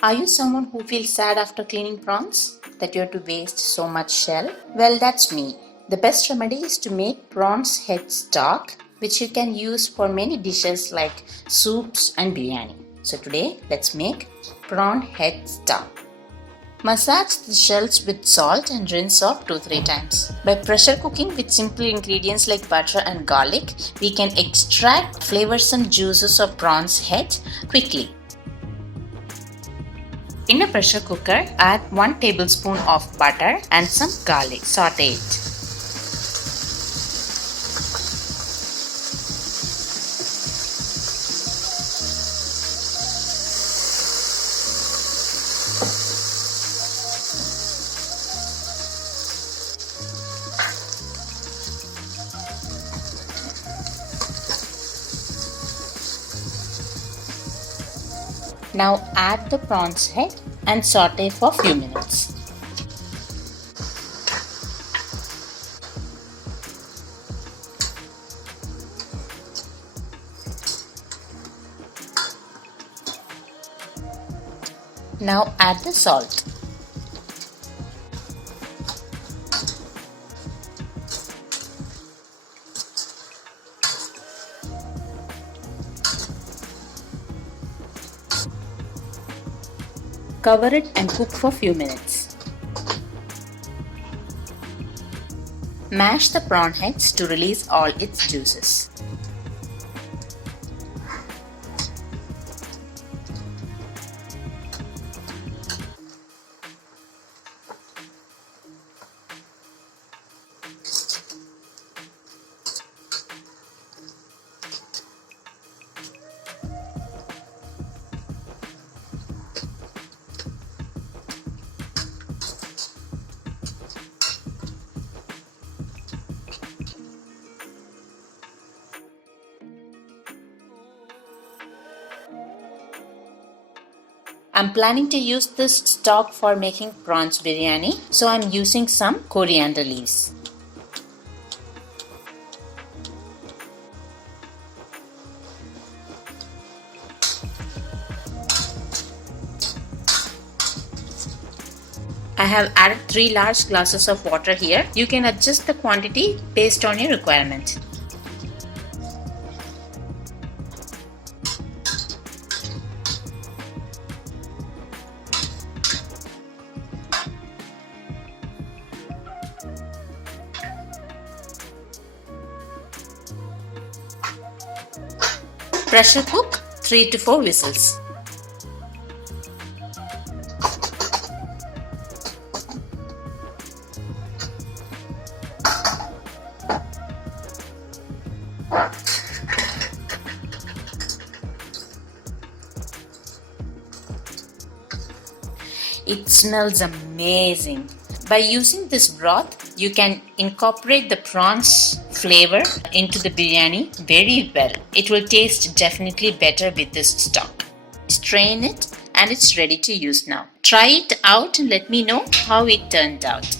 Are you someone who feels sad after cleaning prawns? That you have to waste so much shell? Well, that's me. The best remedy is to make prawns head stock, which you can use for many dishes like soups and biryani. So today, let's make prawn head stock. Massage the shells with salt and rinse off 2-3 times. By pressure cooking with simple ingredients like butter and garlic, we can extract flavors and juices of prawn's head quickly. In a pressure cooker, add 1 tablespoon of butter and some garlic. Sauté it. Now add the prawn's head and sauté for few minutes. Now add the salt. Cover it and cook for few minutes. Mash the prawn heads to release all its juices. I'm planning to use this stock for making prawns biryani, so I'm using some coriander leaves. I have added 3 large glasses of water here. You can adjust the quantity based on your requirement. Pressure cook 3 to 4 whistles. It smells amazing. By using this broth, you can incorporate the prawns flavor into the biryani very well. It will taste definitely better with this stock. Strain it and it's ready to use now. Try it out and let me know how it turned out.